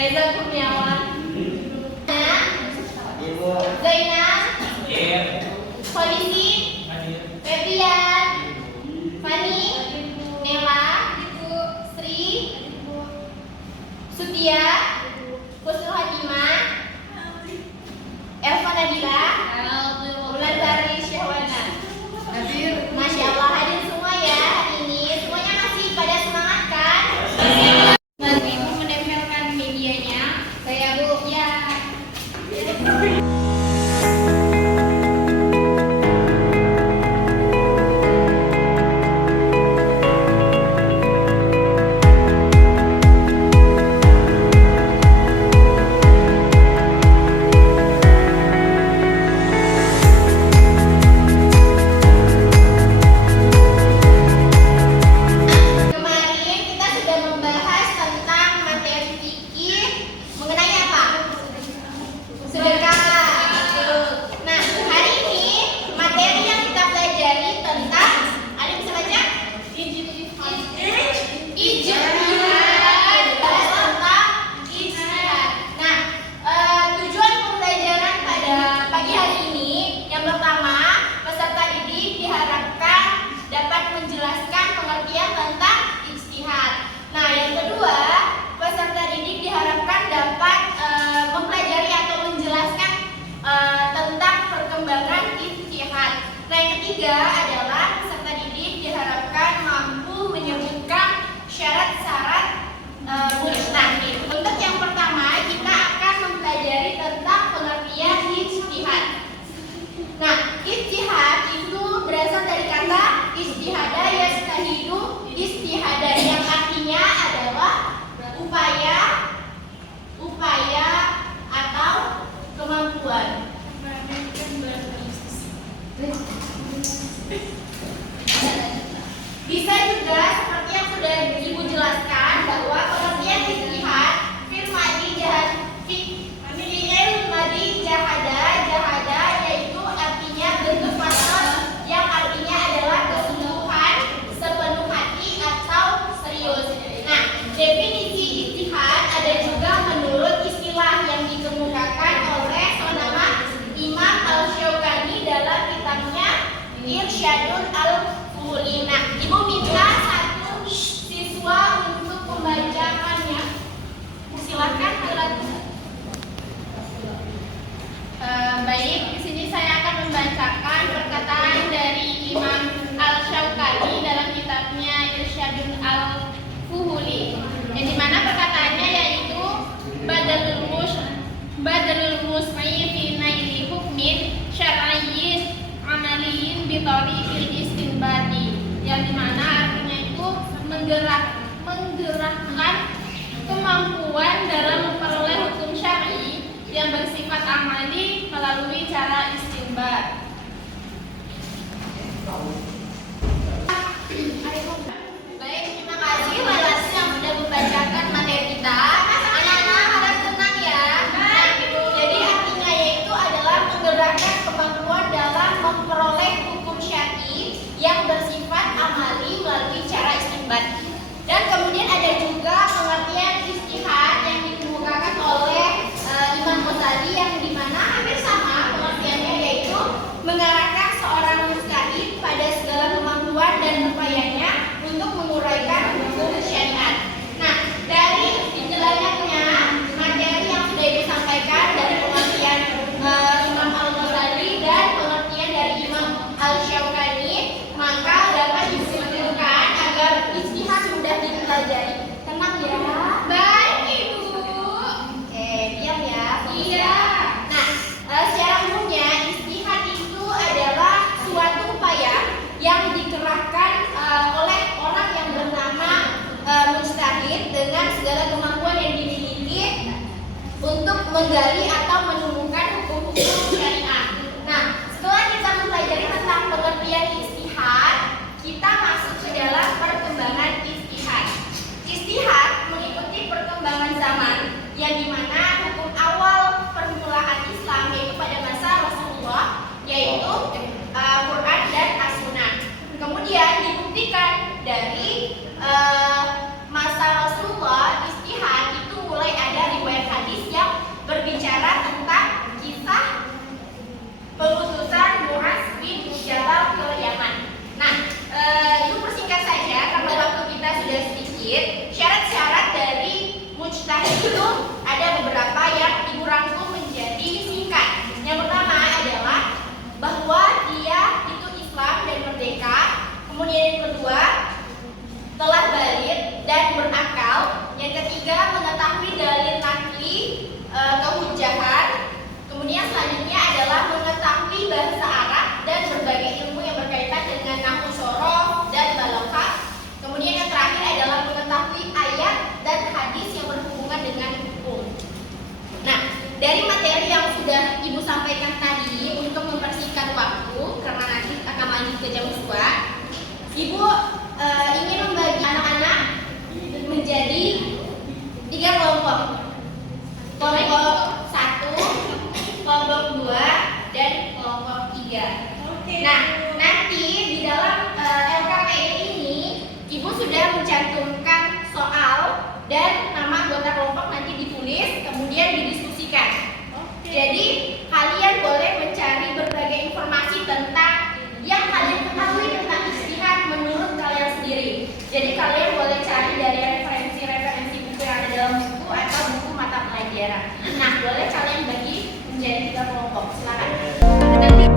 Reza Kurniawan, Zainal, Polisi, Febrian, Fani, Nela, Sri, Sutia, Kusnul Hadimah, Elva Nadila, Wulandari Syahwana. Masya Allah, hadir semua ya hari ini. Semuanya masih pada semangat kan? Ibu menempelkan medianya. Saya Bu. Ya. Adalah peserta didik diharapkan mampu menyebutkan syarat-syarat mujtahid. Untuk yang pertama kita akan mempelajari tentang pengertian ijtihad. Nah, ijtihad itu berasal dari kata ijtihada yastahidu ijtihadan yang artinya adalah upaya atau kemampuan. Bisa juga seperti yang sudah Ibu jelaskan bahwa pengertian ijtihad jahada yaitu artinya bentuk fasal yang artinya adalah kesungguhan, sepenuh hati atau serius. Nah, definisi ijtihad ada juga menurut istilah yang dikemukakan oleh saudara Imam Al-Syaukani dalam kitabnya Irsyadul Al-Fuhuli. Nah, Ibu minta satu siswa untuk membacakannya. Silakan baik, di sini saya akan membacakan perkataan dari Imam Al-Syaukani dalam kitabnya Irsyadul Al-Fuhuli. Yang dimana perkataannya yaitu badalul musyi fi naili hukmin syar'iyyin amaliyin bi tariqil istinbati, yang dimana artinya itu menggerakkan kemampuan dalam memperoleh hukum syar'i yang bersifat amali melalui cara istinbat. Baik, terima kasih Walas yang sudah membacakan materi kita. Anak-anak harap tenang ya. Nah, jadi artinya yaitu adalah menggerakkan kemampuan dalam memperoleh hukum syar'i yang bersifat amali melalui cara istinbat. Dan kemudian ada juga pengertian ijtihad yang dikemukakan oleh Imam Ghazali yang dimana hampir sama pengertiannya, yaitu mengarahkan seorang mujtahid pada segala kemampuan dan upayanya untuk menguraikan hukum syariat. Nah, dari penjelasannya materi yang sudah Ibu sampaikan dari pengertian Imam Al-Ghazali dan pengertian dari Imam Al-Syaukani, maka dapat disimpulkan agar ijtihad mudah dipelajari. Tenang ya. Baik Ibu. Oke, diam ya. Iya. Nah, secara umumnya ijtihad itu adalah suatu upaya yang dikerahkan oleh orang yang bernama mujtahid dengan segala kemampuan yang dimiliki untuk menggali atau menemukan hukum-hukum syariat. Nah, setelah kita mempelajari tentang pengertian ijtihad, kita masuk ke dalam perkembangan ijtihad. Ijtihad mengikuti perkembangan zaman yang dimana hukum awal permulaan Islam yaitu pada masa Rasulullah, yaitu Quran dan As-Sunnah. Kemudian dibuktikan dari masa Rasulullah, ijtihad itu mulai ada riwayat selanjutnya adalah mengetahui bahasa Arab dan berbagai ilmu yang berkaitan dengan nahwu syarah dan balaghah. Kemudian yang terakhir adalah mengetahui ayat dan hadis yang berhubungan dengan hukum. Nah, dari materi yang sudah Ibu sampaikan tadi, untuk mempersingkat waktu karena nanti akan lanjut ke jam 2, Ibu ingin membagi anak-anak menjadi 3 kelompok. Kelompok 1, kelompok 2, dan kelompok 3. Nah, nanti di dalam LKPI ini Ibu sudah mencantumkan soal dan nama anggota kelompok nanti ditulis, kemudian didiskusikan. Jadi kalian boleh mencari berbagai informasi tentang yang kalian ketahui tentang ijtihad menurut kalian sendiri. Jadi kalian boleh cari dari referensi buku yang ada dalam buku atau buku mata pelajaran. Nah, boleh kalian bagi menjadi 3 kelompok. Silakan. Nanti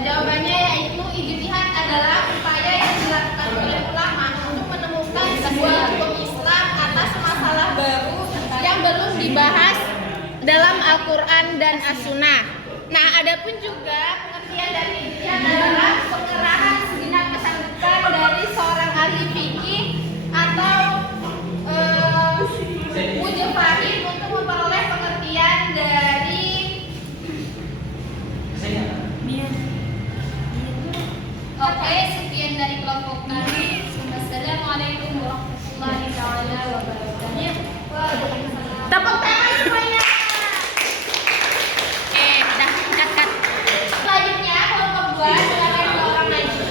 jawabannya yaitu ijtihad adalah upaya yang dilakukan oleh ulama untuk menemukan sebuah hukum Islam atas masalah baru yang belum dibahas dalam Al-Quran dan As-Sunnah. Nah, adapun juga pengertian dari ijtihad adalah pengerahan segenap kesanggupan dari seorang ahli fikih atau mujtahid untuk memperoleh pengertian dari Oke, sekian dari kelompok kami. Wassalamualaikum warahmatullahi wabarakatuh. Tepuk tangan semuanya. Dah cut. Selanjutnya kelompok 2 silakan orang maju.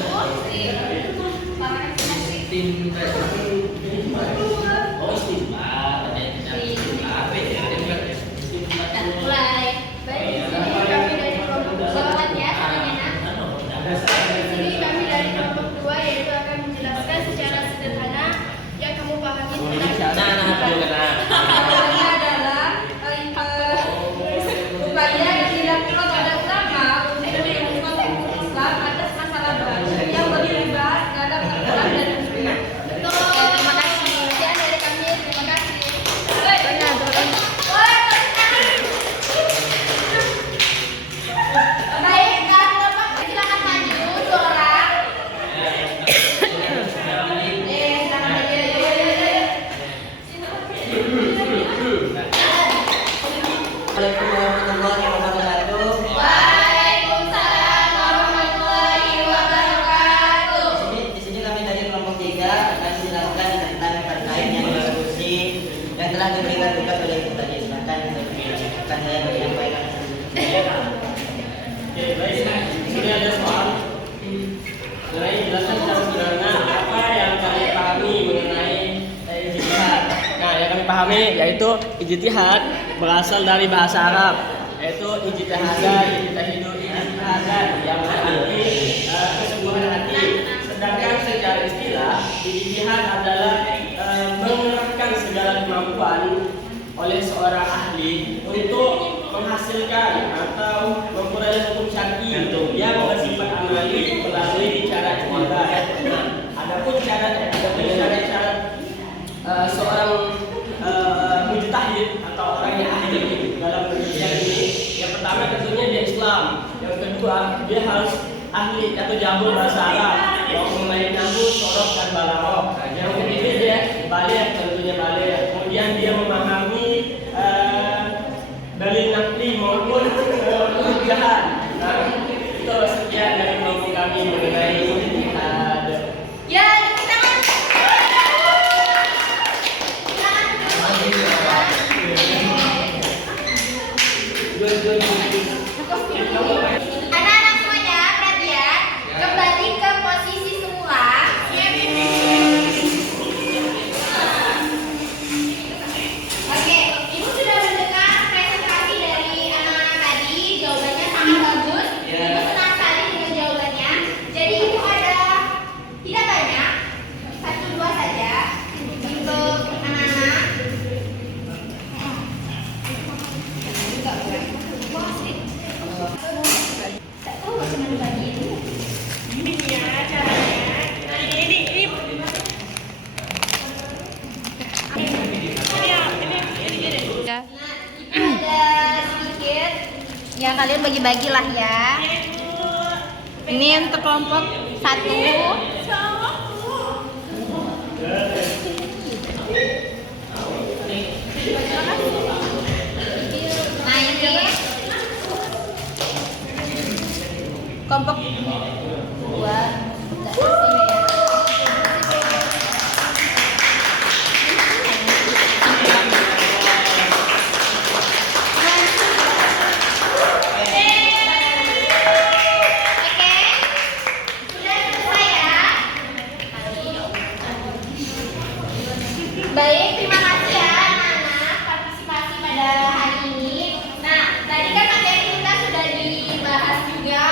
Mulai. Baik, kami dari kelompok 2 ya, Sini kami dari kelompok 2 yaitu akan menjelaskan secara sederhana yang kamu pahami tentang adalah upaya yang dilakukan oleh ulama untuk menemukan hukum Islam atas masalah baru yang belum dibahas dalam Al-Quran dan Sunnah. jelaskan secara sederhana apa yang kalian pahami mengenai ijtihad. Nah, yang kami pahami yaitu ijtihad berasal dari bahasa Arab, yaitu ijtihada, ijtihidu, ijtihadan yang berarti kesungguhan hati. Sedangkan secara istilah, ijtihad adalah mengerahkan segala kemampuan oleh seorang ahli untuk menghasilkan atau memperoleh hukum syar'i yang bersifat amali melalui cara ijtihad. Nah, adapun cara seorang mujtahid atau orang yang ahli dalam penelitian ini, yang pertama tentunya dia Islam, yang kedua dia harus ahli atau jago bahasa Arab, yang mengenai nahwu, shoroh dan balaghah. Yang ketiga dia baligh, tentunya baligh. Kemudian dia memahami dalil nakli maupun hujjah. Nah, itu sekian dari kelompok kami mengenai ijtihad. Ya, kita kan. Anak-anak semuanya perhatian, kembali ke posisi semula. Oke, ibu sudah mendengar presentasi dari anak-anak tadi, jawabannya sangat bagus. Ibu senang sekali dengan jawabannya. Jadi ibu ada tidak banyak, 1-2 saja untuk anak-anak. Tak tahu macam mana bagi itu. Ini ya caranya. Ini. Nah, itu ada sedikit. Ya kalian bagi-bagilah ya. Ini untuk kelompok 1. Nah ini kelompok 2. Baik, terima kasih ya anak-anak partisipasi pada hari ini. Nah, tadi kan materi kita sudah dibahas juga,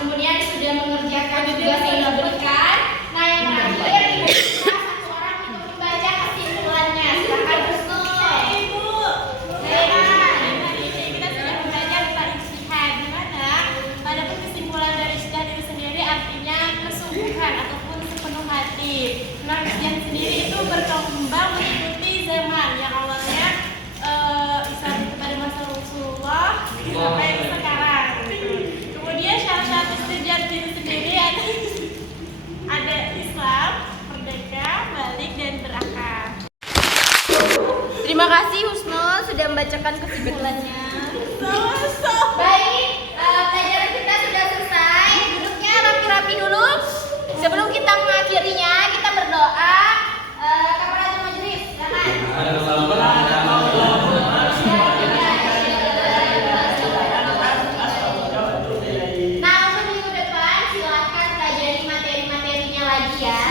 kemudian sudah mengerjakan tugas yang diberikan. Nah, yang terakhir ibu minta satu orang untuk membaca kesimpulannya. Silakan Husnul. Ibu. Tadi kita sudah belajar tentang ijtihad, di mana pada kesimpulan dari ijtihad itu sendiri artinya kesungguhan ataupun sepenuh hati. Nah, ijtihad sendiri itu berkembang mengikuti zaman yang awalnya pada masa Rasulullah sampai sekarang. Kemudian syarat ijtihad itu sendiri ada Islam, merdeka, balik dan berakal. Terima kasih Husnul sudah membacakan kesimpulannya. Sama-sama. Baik, pelajaran kita sudah selesai. Duduknya rapi-rapi dulu. Sebelum kita mengakhirinya, kita berdoa. Kafaratul majelis, silakan. Nah, untuk minggu depan silakan pelajari materi-materinya lagi ya.